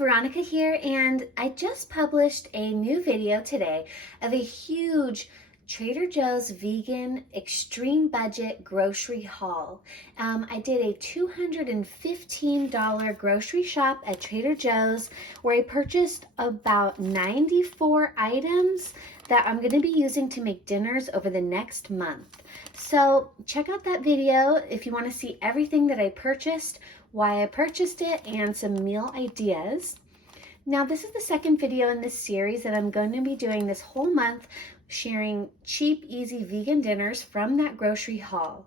Veronica here, and I just published a new video today of a huge Trader Joe's vegan extreme budget grocery haul. I did a $215 grocery shop at Trader Joe's where I purchased about 94 items that I'm going to be using to make dinners over the next month. So check out that video if you want to see everything that I purchased, why I purchased it, and some meal ideas. Now, this is the second video in this series that I'm going to be doing this whole month, sharing cheap, easy vegan dinners from that grocery haul.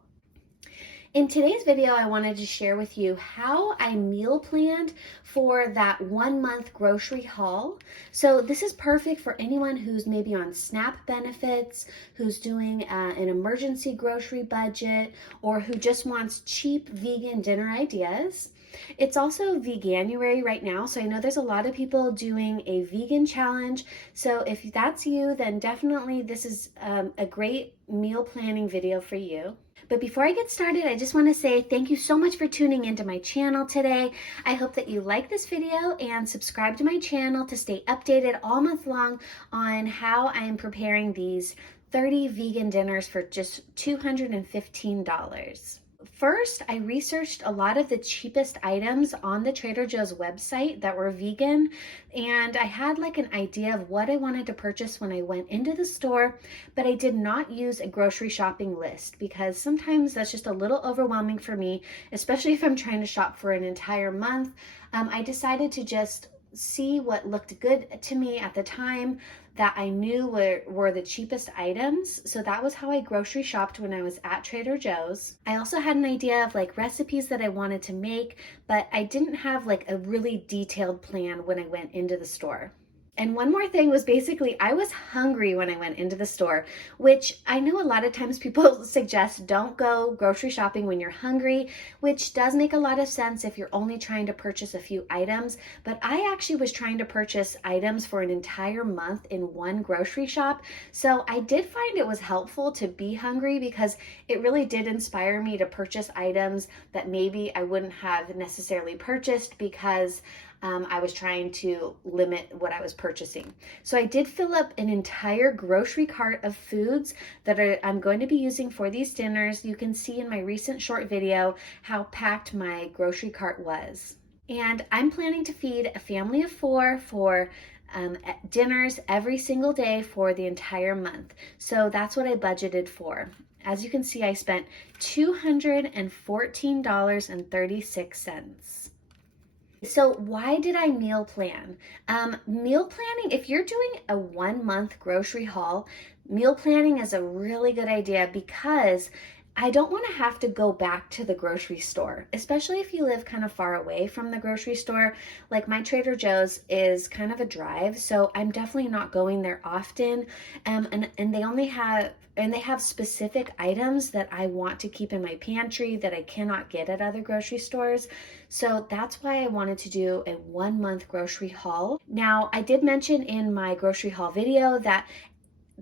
In today's video, I wanted to share with you how I meal planned for that 1 month grocery haul. So this is perfect for anyone who's maybe on SNAP benefits, who's doing an emergency grocery budget, or who just wants cheap vegan dinner ideas. It's also Veganuary right now, so I know there's a lot of people doing a vegan challenge. So if that's you, then definitely this is a great meal planning video for you. But before I get started, I just want to say thank you so much for tuning into my channel today. I hope that you like this video and subscribe to my channel to stay updated all month long on how I am preparing these 30 vegan dinners for just $215. First, I researched a lot of the cheapest items on the Trader Joe's website that were vegan, and I had like an idea of what I wanted to purchase when I went into the store, but I did not use a grocery shopping list because sometimes that's just a little overwhelming for me, especially if I'm trying to shop for an entire month. I decided to just see what looked good to me at the time that I knew were the cheapest items. So that was how I grocery shopped when I was at Trader Joe's. I also had an idea of like recipes that I wanted to make, but I didn't have like a really detailed plan when I went into the store. And one more thing was basically I was hungry when I went into the store, which I know a lot of times people suggest don't go grocery shopping when you're hungry, which does make a lot of sense if you're only trying to purchase a few items. But I actually was trying to purchase items for an entire month in one grocery shop. So I did find it was helpful to be hungry because it really did inspire me to purchase items that maybe I wouldn't have necessarily purchased because I was trying to limit what I was purchasing. So I did fill up an entire grocery cart of foods that I'm going to be using for these dinners. You can see in my recent short video how packed my grocery cart was. And I'm planning to feed a family of 4 for dinners every single day for the entire month. So that's what I budgeted for. As you can see, I spent $214.36. So why did I meal plan? Meal planning, if you're doing a 1 month grocery haul, meal planning is a really good idea because I don't want to have to go back to the grocery store, especially if you live kind of far away from the grocery store. Like my Trader Joe's is kind of a drive, so I'm definitely not going there often. And they have specific items that I want to keep in my pantry that I cannot get at other grocery stores. So that's why I wanted to do a 1 month grocery haul. Now, I did mention in my grocery haul video that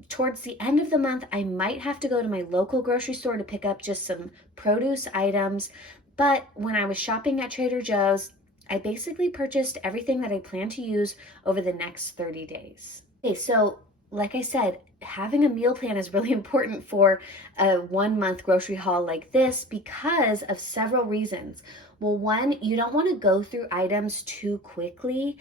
towards the end of the month, I might have to go to my local grocery store to pick up just some produce items. But when I was shopping at Trader Joe's, I basically purchased everything that I plan to use over the next 30 days. Okay, so like I said, having a meal plan is really important for a 1 month grocery haul like this because of several reasons. Well, one, you don't want to go through items too quickly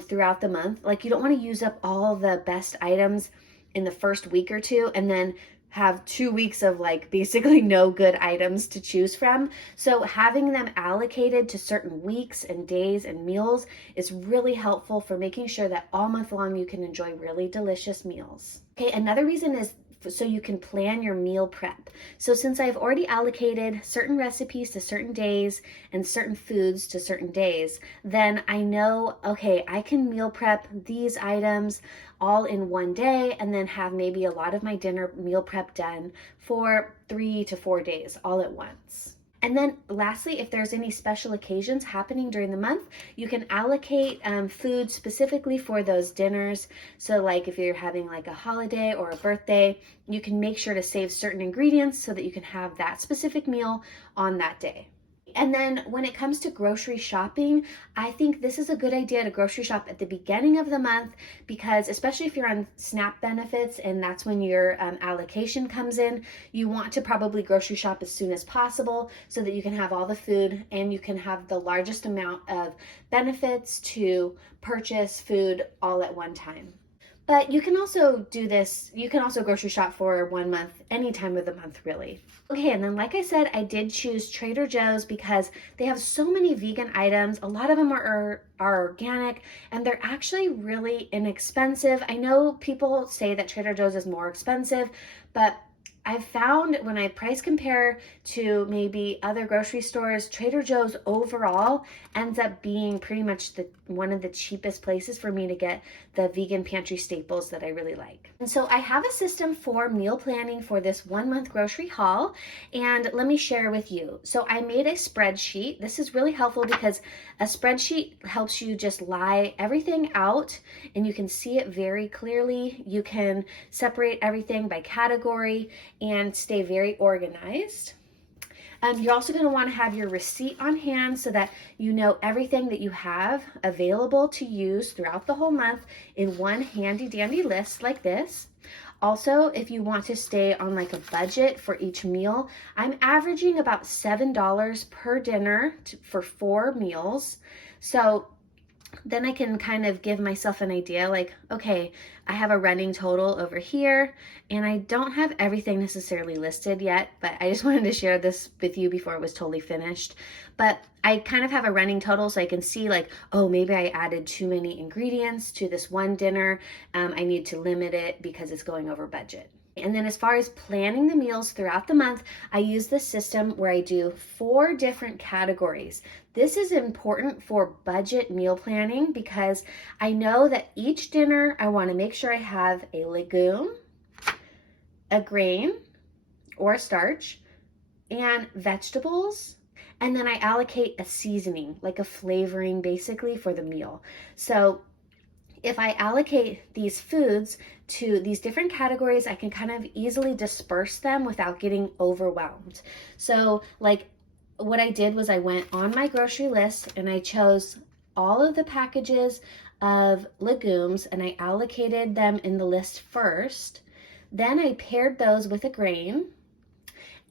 throughout the month. Like you don't want to use up all the best items in the first week or two and then have 2 weeks of like basically no good items to choose from. So having them allocated to certain weeks and days and meals is really helpful for making sure that all month long you can enjoy really delicious meals. Okay, another reason is so you can plan your meal prep. So since I've already allocated certain recipes to certain days and certain foods to certain days, then I know, okay, I can meal prep these items all in one day and then have maybe a lot of my dinner meal prep done for 3 to 4 days all at once. And then lastly, if there's any special occasions happening during the month, you can allocate food specifically for those dinners. So like if you're having like a holiday or a birthday, you can make sure to save certain ingredients so that you can have that specific meal on that day. And then when it comes to grocery shopping, I think this is a good idea to grocery shop at the beginning of the month, because especially if you're on SNAP benefits and that's when your allocation comes in, you want to probably grocery shop as soon as possible so that you can have all the food and you can have the largest amount of benefits to purchase food all at one time. But you can also do this, you can also grocery shop for 1 month, any time of the month, really. Okay, and then like I said, I did choose Trader Joe's because they have so many vegan items. A lot of them are organic, and they're actually really inexpensive. I know people say that Trader Joe's is more expensive, but I've found when I price compare to maybe other grocery stores, Trader Joe's overall ends up being pretty much one of the cheapest places for me to get the vegan pantry staples that I really like. And so I have a system for meal planning for this 1 month grocery haul, and let me share with you. So I made a spreadsheet. This is really helpful because a spreadsheet helps you just lie everything out and you can see it very clearly. You can separate everything by category and stay very organized. You're also going to want to have your receipt on hand so that you know everything that you have available to use throughout the whole month in one handy dandy list like this. Also, if you want to stay on like a budget for each meal, I'm averaging about $7 per dinner for 4 meals. So then I can kind of give myself an idea like, okay, I have a running total over here, and I don't have everything necessarily listed yet, but I just wanted to share this with you before it was totally finished. But I kind of have a running total so I can see like, oh, maybe I added too many ingredients to this one dinner. I need to limit it because it's going over budget. And then as far as planning the meals throughout the month, I use this system where I do 4 different categories. This is important for budget meal planning because I know that each dinner I want to make sure I have a legume, a grain or a starch, and vegetables. And then I allocate a seasoning, like a flavoring basically for the meal. So if I allocate these foods to these different categories, I can kind of easily disperse them without getting overwhelmed. So like what I did was I went on my grocery list and I chose all of the packages of legumes and I allocated them in the list first. Then I paired those with a grain,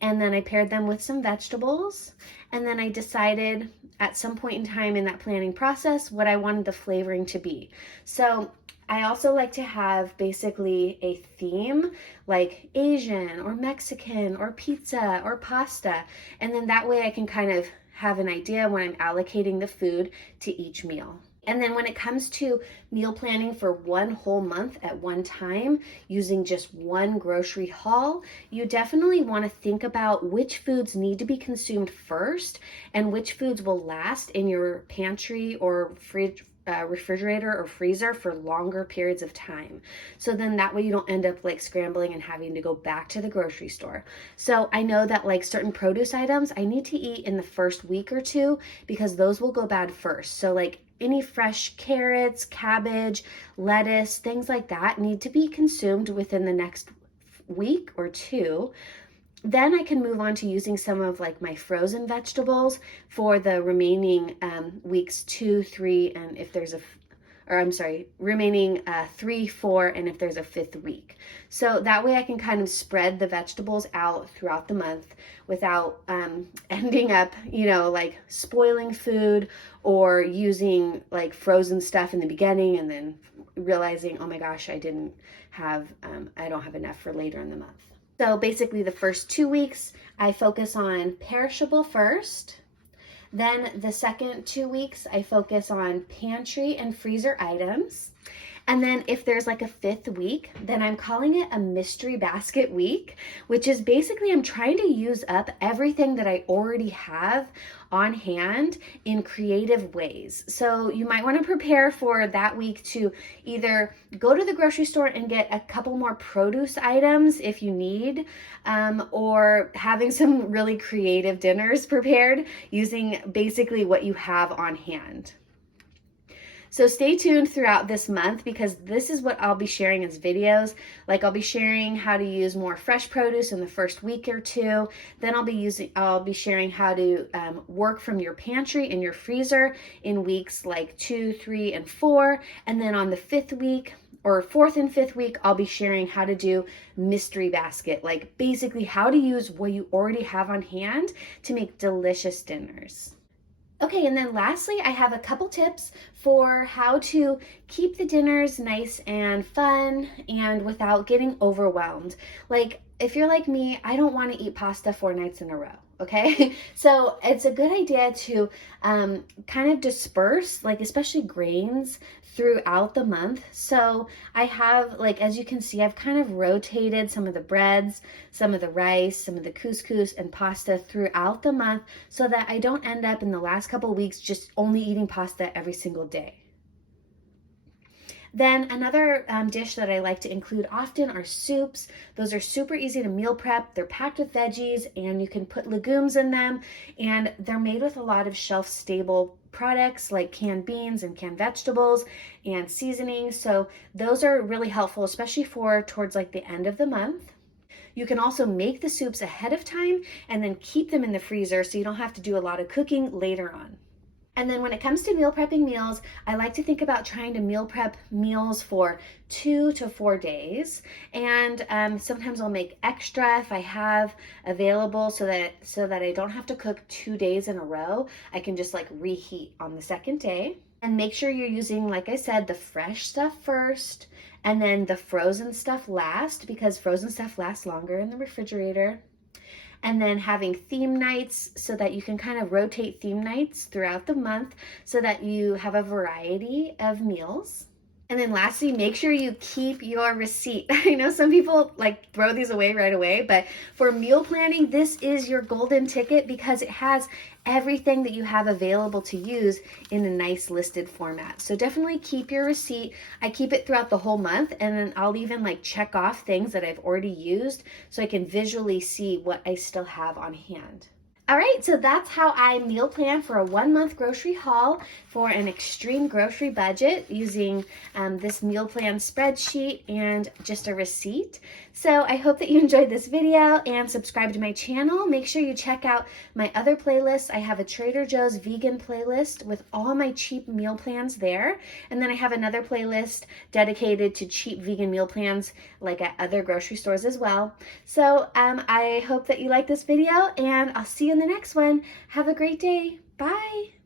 and then I paired them with some vegetables, and then I decided at some point in time in that planning process what I wanted the flavoring to be. So I also like to have basically a theme like Asian or Mexican or pizza or pasta, and then that way I can kind of have an idea when I'm allocating the food to each meal. And then when it comes to meal planning for one whole month at one time, using just one grocery haul, you definitely want to think about which foods need to be consumed first and which foods will last in your pantry or refrigerator or freezer for longer periods of time. So then that way you don't end up like scrambling and having to go back to the grocery store. So I know that like certain produce items I need to eat in the first week or 2 because those will go bad first. So like any fresh carrots, cabbage, lettuce, things like that need to be consumed within the next week or 2. Then I can move on to using some of like my frozen vegetables for the remaining weeks 2, 3, and if there's remaining 3, 4, and if there's a 5th week. So that way I can kind of spread the vegetables out throughout the month without ending up, like spoiling food or using like frozen stuff in the beginning and then realizing, oh my gosh, I don't have enough for later in the month. So basically the first 2 weeks, I focus on perishable first. Then the second 2 weeks, I focus on pantry and freezer items. And then if there's like a 5th week, then I'm calling it a mystery basket week, which is basically I'm trying to use up everything that I already have on hand in creative ways. So you might want to prepare for that week to either go to the grocery store and get a couple more produce items if you need, or having some really creative dinners prepared using basically what you have on hand. So stay tuned throughout this month because this is what I'll be sharing as videos. Like I'll be sharing how to use more fresh produce in the first week or two. Then I'll be sharing how to work from your pantry and your freezer in weeks like 2, 3, and 4. And then on the 5th week, or 4th and 5th week, I'll be sharing how to do mystery basket, like basically how to use what you already have on hand to make delicious dinners. Okay, and then lastly, I have a couple tips for how to keep the dinners nice and fun and without getting overwhelmed. Like, if you're like me, I don't want to eat pasta 4 nights in a row, okay? So it's a good idea to kind of disperse, like especially grains, throughout the month. So I have, like, as you can see, I've kind of rotated some of the breads, some of the rice, some of the couscous and pasta throughout the month so that I don't end up in the last couple of weeks just only eating pasta every single day. Then another dish that I like to include often are soups. Those are super easy to meal prep. They're packed with veggies and you can put legumes in them, and they're made with a lot of shelf-stable products like canned beans and canned vegetables and seasonings. So those are really helpful, especially for towards like the end of the month. You can also make the soups ahead of time and then keep them in the freezer so you don't have to do a lot of cooking later on. And then when it comes to meal prepping meals, I like to think about trying to meal prep meals for 2 to 4 days. And sometimes I'll make extra if I have available so that I don't have to cook 2 days in a row. I can just like reheat on the second day. And make sure you're using, like I said, the fresh stuff first and then the frozen stuff last, because frozen stuff lasts longer in the refrigerator. And then having theme nights so that you can kind of rotate theme nights throughout the month so that you have a variety of meals. And then lastly, make sure you keep your receipt. I know some people like throw these away right away, but for meal planning, this is your golden ticket because it has everything that you have available to use in a nice listed format. So definitely keep your receipt. I keep it throughout the whole month, and then I'll even like check off things that I've already used so I can visually see what I still have on hand. All right, so that's how I meal plan for a 1-month grocery haul for an extreme grocery budget using this meal plan spreadsheet and just a receipt. So I hope that you enjoyed this video and subscribe to my channel. Make sure you check out my other playlists. I have a Trader Joe's vegan playlist with all my cheap meal plans there. And then I have another playlist dedicated to cheap vegan meal plans like at other grocery stores as well. So I hope that you like this video, and I'll see you in the next one. Have a great day. Bye.